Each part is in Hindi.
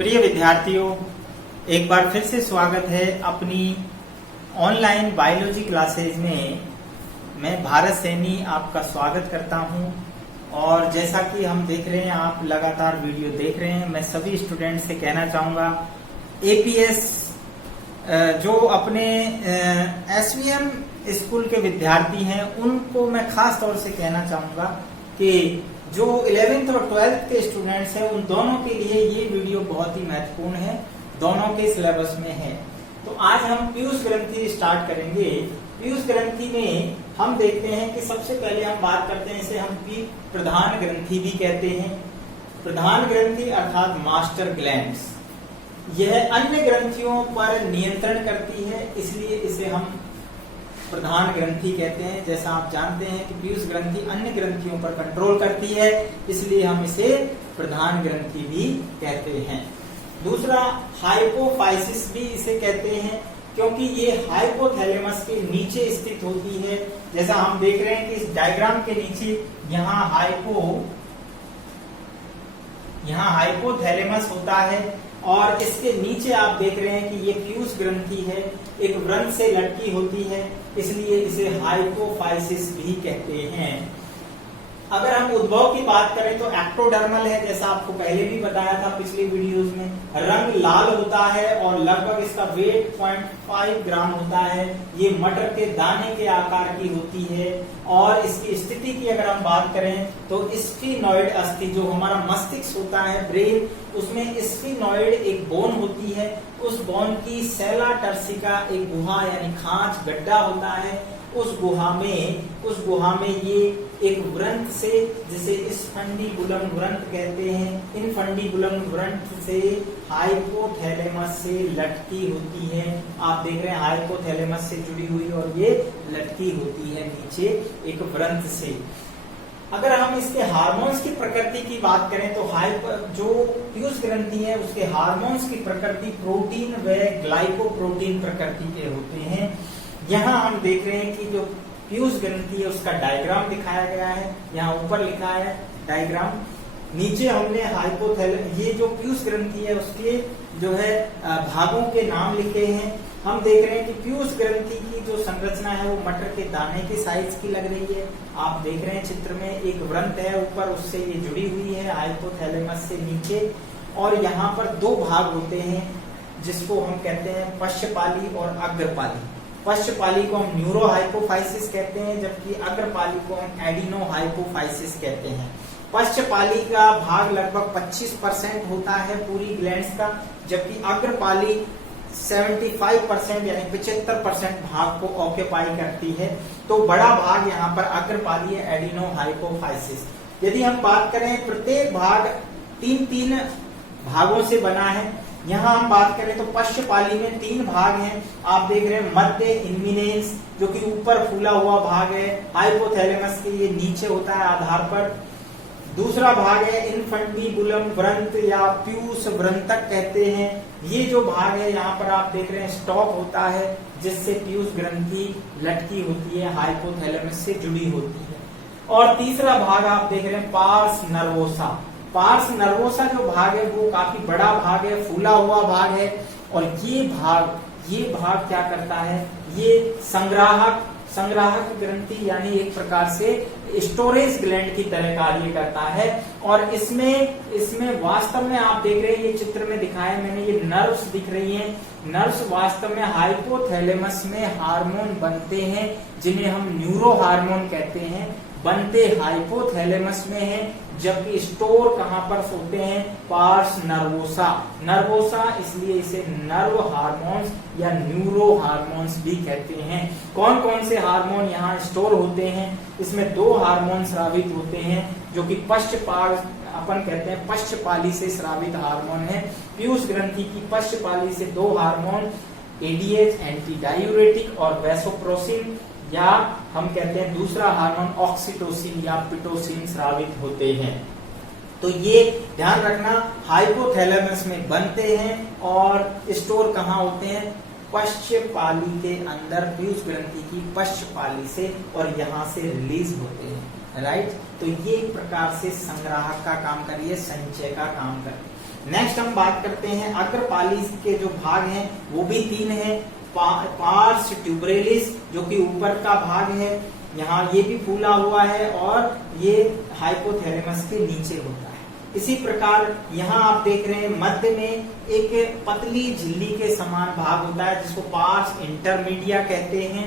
प्रिय विद्यार्थियों, एक बार फिर से स्वागत है अपनी ऑनलाइन बायोलॉजी क्लासेज में। मैं भारत सैनी आपका स्वागत करता हूं। और जैसा कि हम देख रहे हैं, आप लगातार वीडियो देख रहे हैं, मैं सभी स्टूडेंट से कहना चाहूंगा, एपीएस जो अपने एसवीएम स्कूल के विद्यार्थी हैं, उनको मैं खास तौर से कहना चाहूंगा कि जो 11th और 12th के स्टूडेंट्स हैं, उन दोनों के लिए ये वीडियो बहुत ही महत्वपूर्ण है, दोनों के सिलेबस में है। तो आज हम पीयूष ग्रंथि स्टार्ट करेंगे। पीयूष ग्रंथि में हम देखते हैं कि सबसे पहले हम बात करते हैं, इसे हम प्रधान ग्रंथि भी कहते हैं। प्रधान ग्रंथि अर्थात मास्टर ग्लैंड्स, यह अन्य ग्रंथियों पर नियंत्रण करती है, इसलिए इसे हम प्रधान ग्रंथि कहते हैं। जैसा आप जानते हैं कि पीयूष ग्रंथि अन्य ग्रंथियों पर कंट्रोल करती है, इसलिए हम इसे प्रधान ग्रंथि भी कहते हैं। दूसरा, हाइपोफाइसिस भी इसे कहते हैं, क्योंकि ये हाइपोथैलेमस के नीचे स्थित होती है। जैसा हम देख रहे हैं कि इस डायग्राम के नीचे यहाँ हाइपोथैलेमस होता है, और इसके नीचे आप देख रहे हैं कि ये पीयूष ग्रंथि है, एक व्रंत से लटकी होती है, इसलिए इसे हाइपोफाइसिस भी कहते हैं। अगर हम उद्भव की बात करें तो एक्टोडर्मल है, जैसा आपको पहले भी बताया था पिछली वीडियोस में। रंग लाल होता है और लगभग इसका वेट 0.5 ग्राम होता है। ये मटर के दाने के आकार की होती है, और इसकी स्थिति की अगर हम बात करें तो स्फीनॉइड अस्थि, जो हमारा मस्तिष्क होता है, ब्रेन, उसमें स्फीनॉइड एक बोन होती है। उस बोन की सेला टर्सिका एक गुहा यानी खांच गड्ढा होता है। उस गुहा में ये एक व्रंत से, जिसे स्फंडिबुलम व्रंत कहते हैं, इन फंडिबुलम व्रंत से हाइपोथैलेमस से लटकी होती है। आप देख रहे हैं हाइपोथैलेमस से जुड़ी हुई, और ये लटकी होती है नीचे एक व्रंत से। अगर हम इसके हार्मोन्स की प्रकृति की बात करें तो जो पीयूष ग्रंथि है, उसके हार्मोन्स की प्रकृति प्रोटीन व ग्लाइकोप्रोटीन प्रकृति के होते हैं। यहाँ हम देख रहे हैं कि जो पीयूष ग्रंथि है उसका डायग्राम दिखाया गया है, यहाँ ऊपर लिखा है डायग्राम, नीचे हमने ये जो पीयूष ग्रंथि है उसके जो है भागों के नाम लिखे हैं। हम देख रहे हैं कि पीयूष ग्रंथि की जो संरचना है वो मटर के दाने के साइज की लग रही है। आप देख रहे हैं चित्र में एक व्रंत है ऊपर, उससे ये जुड़ी हुई है हाइपोथैलेमस से नीचे, और यहाँ पर दो भाग होते हैं जिसको हम कहते हैं पश्चपाली और अग्रपाली। पश्चपाली को हम न्यूरो हाइपोफाइसिस कहते हैं, जबकि अग्रपाली को हम एडिनो हाइपोफाइसिस कहते हैं। पश्चपाली का भाग लगभग 25% होता है पूरी ग्लैंड्स का, जबकि अग्रपाली 75% यानी 75% भाग को ऑक्यूपाई करती है। तो बड़ा भाग यहाँ पर अग्रपाली है, एडिनो हाइपोफाइसिस। यदि हम बात करें, प्रत्येक भाग 3-3 भागों से बना है। यहाँ हम बात करें तो पश्चपाली में 3 भाग हैं। आप देख रहे हैं मध्य इमिनेंस, जो कि ऊपर फूला हुआ भाग है, हाइपोथैलेमस के ये नीचे होता है आधार पर। दूसरा भाग है इनफंडिबुलम व्रंत या पीयूष व्रंतक कहते हैं। ये जो भाग है यहाँ पर आप देख रहे हैं स्टॉक होता है, जिससे पीयूष ग्रंथि लटकी होती है, हाइपोथैलेमस से जुड़ी होती है। और तीसरा भाग आप देख रहे हैं पार्स नर्वोसा। पार्स नर्वोसा जो भाग है वो काफी बड़ा भाग है, फूला हुआ भाग है, और ये भाग क्या करता है, ये संग्राहक ग्रंथि यानी एक प्रकार से स्टोरेज ग्लैंड की तरह कार्य करता है। और इसमें वास्तव में आप देख रहे हैं, ये चित्र में दिखाया मैंने, ये नर्व्स दिख रही हैं। नर्व्स वास्तव में हाइपोथैलेमस में हार्मोन बनते हैं, जिन्हें हम न्यूरो हार्मोन कहते हैं, बनते हाइपोथैलेमस में है, जबकि स्टोर कहां पर होते हैं, पार्स नर्वोसा, इसलिए इसे नर्व हार्मोन्स या न्यूरो हार्मोन्स भी कहते हैं। कौन कौन से हार्मोन यहाँ स्टोर होते हैं? इसमें 2 हार्मोन स्रावित होते हैं, जो कि अपन कहते हैं पश्चपाली से स्रावित हार्मोन है। पीयूष ग्रंथि की पश्चपाली से 2 हार्मोन, एडीएच एंटी डायूरेटिक और वैसोप्रोसिन, या हम कहते हैं दूसरा हार्मोन ऑक्सीटोसिन या पिटोसिन स्रावित होते हैं। तो ये ध्यान रखना, हाइपोथैलेमस में बनते हैं और स्टोर कहाँ होते हैं, पश्चपाली के अंदर, पीयूष ग्रंथि की पश्चपाली से, और यहाँ से रिलीज होते हैं। राइट, तो ये एक प्रकार से संग्राहक का काम करिए, संचय का काम करिए। नेक्स्ट हम बात करते हैं अग्रपाली के जो भाग हैं वो भी 3 है। पार्स ट्यूबरेलिस जो कि ऊपर का भाग है, यहाँ ये भी फूला हुआ है और ये हाइपोथैलेमस के नीचे होता है। इसी प्रकार यहाँ आप देख रहे हैं मध्य में एक पतली झिल्ली के समान भाग होता है जिसको पार्स इंटरमीडिया कहते हैं।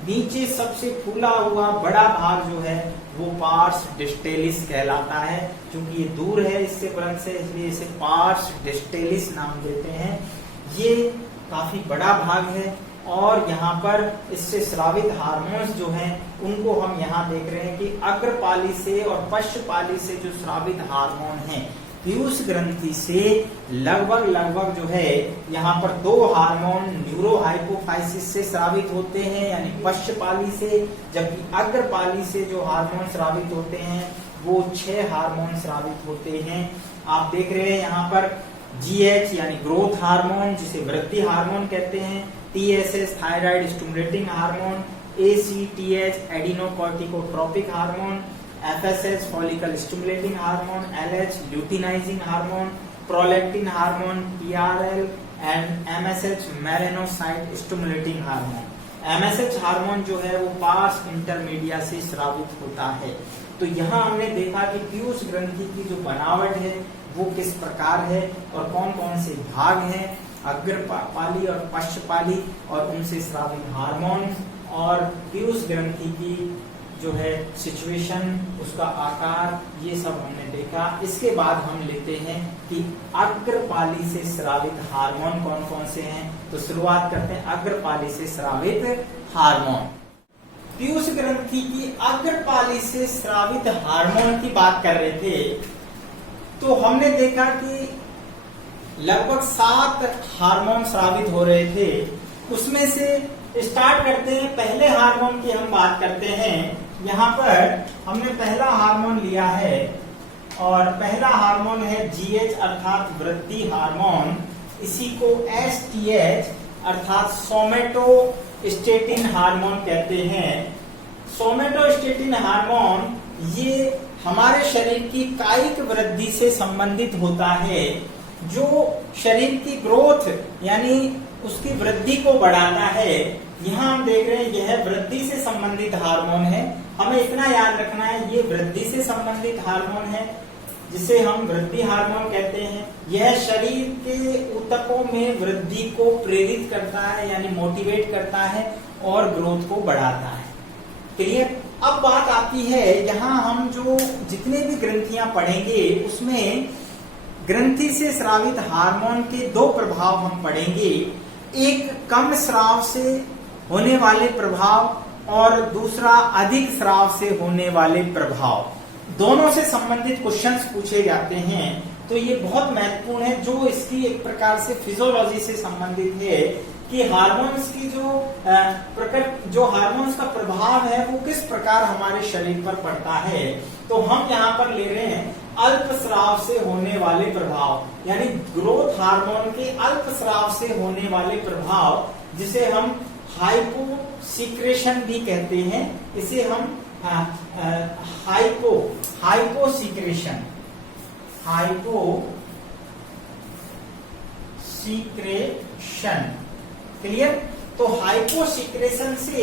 नीचे सबसे फूला हुआ बड़ा भाग जो है वो पार्स डिस्टेलिस कहलाता है। क्योंकि ये दूर है इससे व्रंश से, इसलिए इसे पार्स डिस्टेलिस नाम देते हैं। ये काफी बड़ा भाग है और यहाँ पर इससे स्रावित हार्मोन्स जो हैं उनको हम यहाँ देख रहे हैं कि अग्रपाली से और पश्चपाली से जो स्रावित हार्मोन हैं, पीयूष ग्रंथि से लगभग जो है यहाँ पर 2 हार्मोन न्यूरोहाइपोफाइसिस से स्रावित होते हैं यानी पश्चपाली से, जबकि अग्रपाली से जो हार्मोन स्रावित होते हैं वो 6 हार्मोन स्रावित होते हैं। आप देख रहे हैं यहाँ पर GH यानी ग्रोथ हार्मोन जिसे वृद्धि हार्मोन कहते हैं, TSS thyroid stimulating hormone, ACTH adrenocorticotropic hormone, FSH follicle stimulating hormone, LH luteinizing hormone, prolactin hormone, PRL and MSH melanocyte stimulating hormone. MSH hormone जो है वो पार्स इंटरमीडिया से स्रावित होता है। तो यहाँ हमने देखा कि पीयूष ग्रंथि की जो बनावट है वो किस प्रकार है और कौन कौन से भाग हैं, अग्रपाली और पश्चपाली और उनसे स्रावित हार्मोन और पीयूष ग्रंथि की जो है सिचुएशन, उसका आकार, ये सब हमने देखा। इसके बाद हम लेते हैं कि अग्रपाली से स्रावित हार्मोन कौन कौन से हैं। तो शुरुआत करते हैं अग्रपाली से स्रावित हार्मोन। पीयूष ग्रंथि की अग्रपाली से स्रावित हार्मोन की बात कर रहे थे तो हमने देखा कि लगभग 7 हार्मोन स्रावित हो रहे थे। उसमें से स्टार्ट करते हैं, पहले हार्मोन की हम बात करते हैं। यहाँ पर हमने पहला हार्मोन लिया है और पहला हार्मोन है GH अर्थात वृद्धि हार्मोन। इसी को STH अर्थात सोमेटोस्टेटिन हार्मोन कहते हैं। सोमेटोस्टेटिन हार्मोन ये हमारे शरीर की कायिक वृद्धि से संबंधित होता है, जो शरीर की ग्रोथ यानी उसकी वृद्धि को बढ़ाता है। यहाँ हम देख रहे हैं यह वृद्धि से संबंधित हार्मोन है। हमें इतना याद रखना है ये वृद्धि से संबंधित हार्मोन है जिसे हम वृद्धि हार्मोन कहते हैं। यह शरीर के ऊतकों में वृद्धि को प्रेरित करता है यानी मोटिवेट करता है और ग्रोथ को बढ़ाता है। क्लियर। अब बात आती है यहाँ हम जो जितने भी ग्रंथियां पढ़ेंगे उसमें ग्रंथि से स्रावित हार्मोन के 2 प्रभाव हम पढ़ेंगे। एक कम स्राव से होने वाले प्रभाव और दूसरा अधिक स्राव से होने वाले प्रभाव। दोनों से संबंधित क्वेश्चंस पूछे जाते हैं तो ये बहुत महत्वपूर्ण है, जो इसकी एक प्रकार से फिजियोलॉजी से संबंधित है कि हार्मोन्स की जो हार्मोन्स का प्रभाव है वो किस प्रकार हमारे शरीर पर पड़ता है। तो हम यहाँ पर ले रहे हैं अल्प स्राव से होने वाले प्रभाव यानी ग्रोथ हार्मोन के अल्प स्राव से होने वाले प्रभाव, जिसे हम हाइपोसिक्रेशन भी कहते हैं। इसे हम हाइपोसिक्रेशन क्लियर। तो हाइपोसिक्रेशन से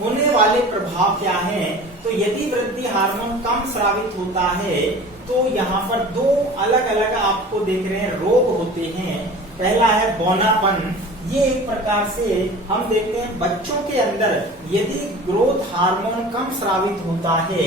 होने वाले प्रभाव क्या हैं? तो यदि वृद्धि हार्मोन कम स्रावित होता है तो यहाँ पर 2 अलग अलग आपको देख रहे हैं रोग होते हैं। पहला है बौनापन। ये एक प्रकार से हम देखते हैं बच्चों के अंदर यदि ग्रोथ हार्मोन कम स्रावित होता है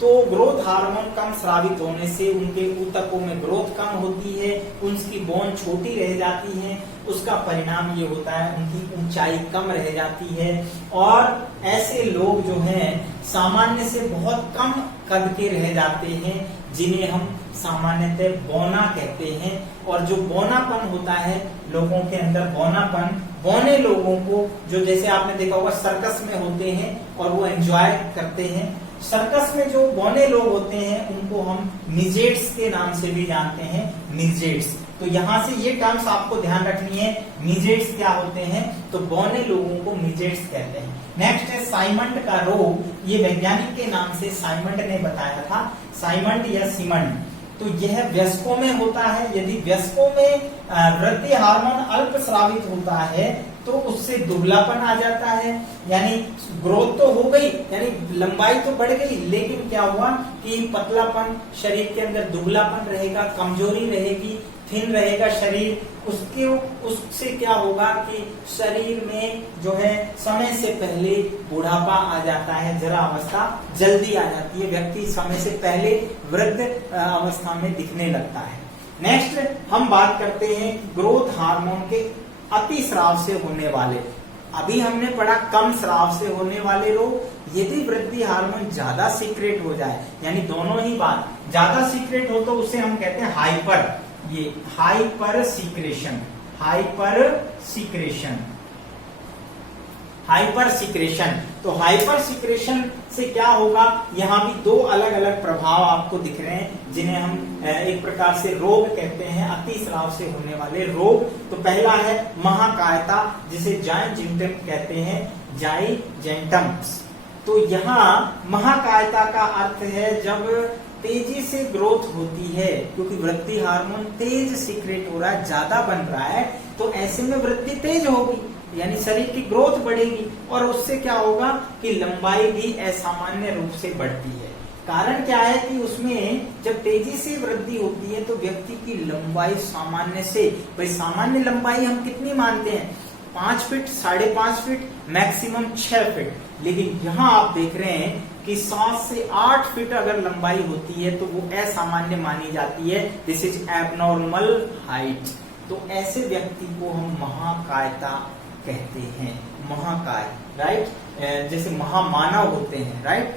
तो ग्रोथ हार्मोन कम स्रावित होने से उनके ऊतकों में ग्रोथ कम होती है, उनकी बोन छोटी रह जाती है। उसका परिणाम ये होता है उनकी ऊंचाई कम रह जाती है और ऐसे लोग जो हैं सामान्य से बहुत कम कद के रह जाते हैं, जिन्हें हम सामान्यतः बौना कहते हैं। और जो बौनापन होता है लोगों के अंदर, बौने लोगों को जो जैसे आपने देखा होगा सर्कस में होते हैं और वो एंजॉय करते हैं। सर्कस में जो बौने लोग होते हैं उनको हम मिजेट्स के नाम से भी जानते हैं, मिजेट्स। तो यहाँ से ये टर्म्स आपको ध्यान रखनी है, मिजेट्स क्या होते हैं, तो बौने लोगों को मिजेट्स कहते हैं। नेक्स्ट है साइमंड का रोग। ये वैज्ञानिक के नाम से साइमंड ने बताया था, साइमंड या सीमंड। तो यह वयस्कों में होता है। यदि वयस्कों में वृद्धि हार्मोन अल्पस्रावित होता है तो उससे दुबलापन आ जाता है, यानी ग्रोथ तो हो गई, यानी लंबाई तो बढ़ गई, लेकिन क्या हुआ कि पतलापन, शरीर के अंदर दुबलापन रहेगा, कमजोरी रहेगी, थिन रहेगा शरीर। उससे क्या होगा कि शरीर में जो है समय से पहले बुढ़ापा आ जाता है, जरा अवस्था जल्दी आ जाती है, व्यक्ति समय से पहले वृद्ध अवस्था में दिखने लगता है। नेक्स्ट हम बात करते हैं ग्रोथ हार्मोन के अति स्राव से होने वाले। अभी हमने पढ़ा कम स्राव से होने वाले रोग। यदि वृद्धि हार्मोन ज्यादा सीक्रेट हो जाए, यानी दोनों ही बात ज्यादा सीक्रेट हो तो उसे हम कहते हैं हाइपर, ये hyper secretion, hyper secretion, hyper secretion. तो हाइपर सीक्रेशन से क्या होगा, यहाँ भी दो अलग अलग प्रभाव आपको दिख रहे हैं, जिन्हें हम एक प्रकार से रोग कहते हैं, अति स्राव से होने वाले रोग। तो पहला है महाकायता, जिसे जाइजेंटम कहते हैं, जाइजेंटम। तो यहाँ महाकायता का अर्थ है जब तेजी से ग्रोथ होती है, क्योंकि वृद्धि हार्मोन तेज सीक्रेट हो रहा है, ज्यादा बन रहा है, तो ऐसे में वृद्धि तेज होगी, यानी शरीर की ग्रोथ बढ़ेगी, और उससे क्या होगा कि लंबाई भी असामान्य रूप से बढ़ती है। कारण क्या है कि उसमें जब तेजी से वृद्धि होती है तो व्यक्ति की लंबाई सामान्य से, भाई सामान्य लंबाई हम कितनी मानते हैं, 5 फीट, 5.5 फीट, मैक्सिमम 6 फीट, लेकिन यहाँ आप देख रहे हैं कि 7 से 8 फीट अगर लंबाई होती है तो वो असामान्य मानी जाती है, दिस इज एबनॉर्मल हाइट। तो ऐसे व्यक्ति को हम महाकायता कहते हैं, महाकाय, राइट, जैसे महामानव होते हैं, राइट।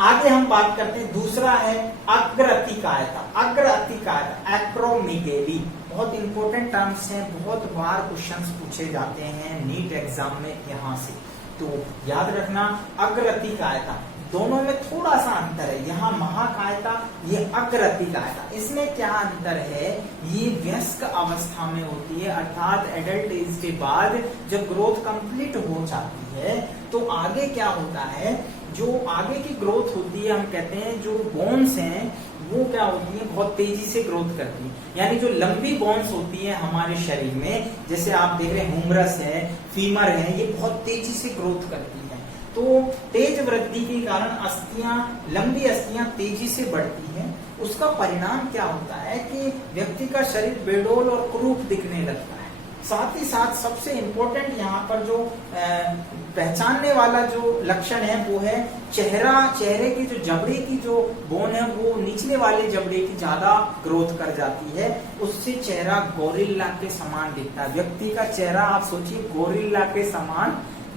आगे हम बात करते हैं, दूसरा है अग्रअतिकायता, अग्रअतिकायता, एक्रोमीगेली। बहुत इंपॉर्टेंट टर्म्स हैं, बहुत बार क्वेश्चंस पूछे जाते हैं नीट एग्जाम में यहाँ से, तो याद रखना। अग्रअतिकायता, दोनों में थोड़ा सा अंतर है, यहाँ महाकायता, ये अग्रअतिकायता। इसमें क्या अंतर है, ये वयस्क अवस्था में होती है, अर्थात एडल्ट एज के बाद जब ग्रोथ कंप्लीट हो जाती है तो आगे क्या होता है, जो आगे की ग्रोथ होती है, हम कहते हैं जो बोन्स हैं वो क्या होती है, बहुत तेजी से ग्रोथ करती है, यानी जो लंबी बोन्स होती है हमारे शरीर में, जैसे आप देख रहे हैं ह्यूमरस है, फीमर है, ये बहुत तेजी से ग्रोथ करती है। तो तेज वृद्धि के कारण अस्थियां, लंबी अस्थियां तेजी से बढ़ती हैं। उसका परिणाम क्या होता है कि व्यक्ति का शरीर बेडोल और क्रूप दिखने लगता है। साथ ही साथ सबसे इम्पोर्टेंट यहाँ पर जो पहचानने वाला जो लक्षण है वो है चेहरे की जो जबड़े की जो बोन है वो निचले वाले जबड़े की ज्यादा ग्रोथ कर जाती है, उससे चेहरा गोरिल्ला के समान दिखता है। व्यक्ति का चेहरा आप सोचिए गोरिल्ला के समान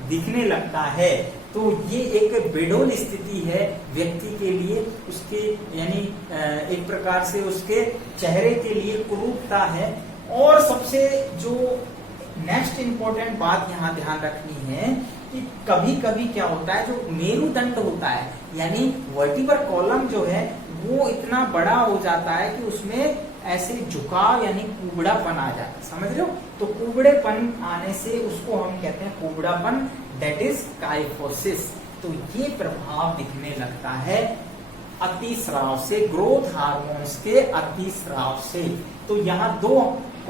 दिखने लगता है। तो ये एक बेडोल स्थिति है व्यक्ति के लिए, उसके यानी एक प्रकार से उसके चेहरे के लिए कुरूपता है। और सबसे जो नेक्स्ट इंपॉर्टेंट बात यहाँ ध्यान रखनी है कि कभी कभी क्या होता है, जो मेरुदंड होता है यानी वर्टिब्रल कॉलम जो है वो इतना बड़ा हो जाता है कि उसमें ऐसे झुकाव यानी कुबड़ापन आ जाता है, समझ रहे हो। तो कुबड़ेपन आने से उसको हम कहते हैं कुबड़ापन, दैट इज काइफोसिस। तो ये प्रभाव दिखने लगता है अतिस्राव से, ग्रोथ हार्मोन्स के अतिस्राव से। तो यहाँ दो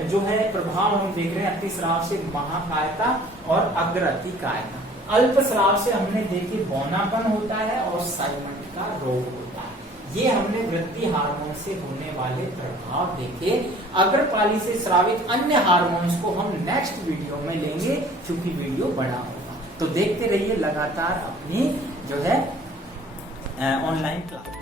जो है प्रभाव हम देख रहे हैं अतिस्राव से, महाकायता और अग्रअतिकायता। अल्पस्राव से हमने देखी बौनापन होता है और साइमंड का रोग होता है। ये हमने वृद्धि हार्मोन से होने वाले प्रभाव देखे। अग्रपाली से स्रावित अन्य हार्मोन्स को हम नेक्स्ट वीडियो में लेंगे, क्योंकि वीडियो बड़ा होगा। तो देखते रहिए लगातार अपनी जो है ऑनलाइन क्लास।